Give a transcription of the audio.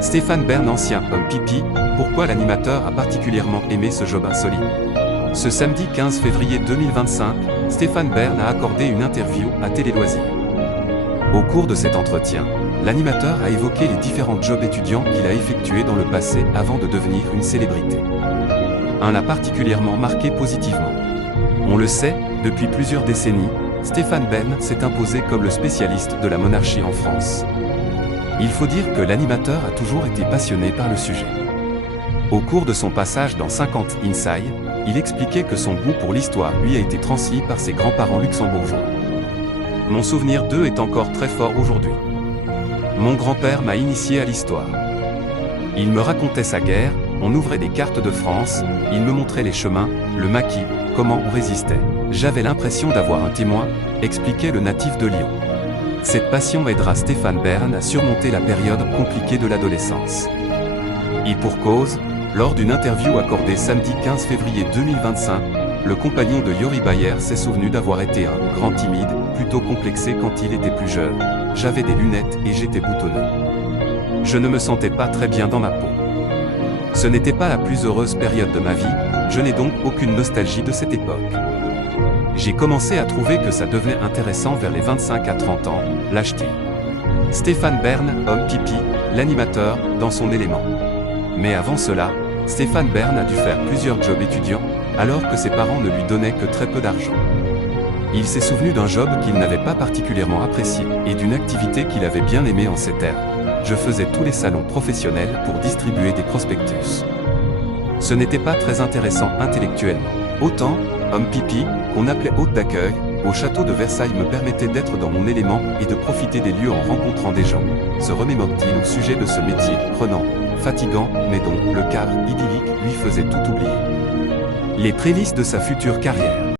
Stéphane Bern, ancien homme pipi, pourquoi l'animateur a particulièrement aimé ce job insolite. Ce samedi 15 février 2025, Stéphane Bern a accordé une interview à Télé Loisirs. Au cours de cet entretien, l'animateur a évoqué les différents jobs étudiants qu'il a effectués dans le passé avant de devenir une célébrité. Un l'a particulièrement marqué positivement. On le sait, depuis plusieurs décennies, Stéphane Bern s'est imposé comme le spécialiste de la monarchie en France. Il faut dire que l'animateur a toujours été passionné par le sujet. Au cours de son passage dans 50 Inside, il expliquait que son goût pour l'histoire lui a été transmis par ses grands-parents luxembourgeois. Mon souvenir d'eux est encore très fort aujourd'hui. Mon grand-père m'a initié à l'histoire. Il me racontait sa guerre, on ouvrait des cartes de France, il me montrait les chemins, le maquis, comment on résistait. J'avais l'impression d'avoir un témoin, expliquait le natif de Lyon. Cette passion aidera Stéphane Bern à surmonter la période compliquée de l'adolescence. Et pour cause, lors d'une interview accordée samedi 15 février 2025, le compagnon de Yori Bayer s'est souvenu d'avoir été un grand timide, plutôt complexé quand il était plus jeune. J'avais des lunettes et j'étais boutonneux. Je ne me sentais pas très bien dans ma peau. Ce n'était pas la plus heureuse période de ma vie, je n'ai donc aucune nostalgie de cette époque. J'ai commencé à trouver que ça devenait intéressant vers les 25 à 30 ans, lâcheté. Stéphane Bern, homme pipi, l'animateur, dans son élément. Mais avant cela, Stéphane Bern a dû faire plusieurs jobs étudiants, alors que ses parents ne lui donnaient que très peu d'argent. Il s'est souvenu d'un job qu'il n'avait pas particulièrement apprécié, et d'une activité qu'il avait bien aimée en ces termes. Je faisais tous les salons professionnels pour distribuer des prospectus. Ce n'était pas très intéressant intellectuellement. Autant, homme pipi, qu'on appelait hôte d'accueil, au château de Versailles me permettait d'être dans mon élément et de profiter des lieux en rencontrant des gens. Se remémore-t-il au sujet de ce métier, prenant, fatigant, mais dont le cadre idyllique lui faisait tout oublier. Les prémices de sa future carrière.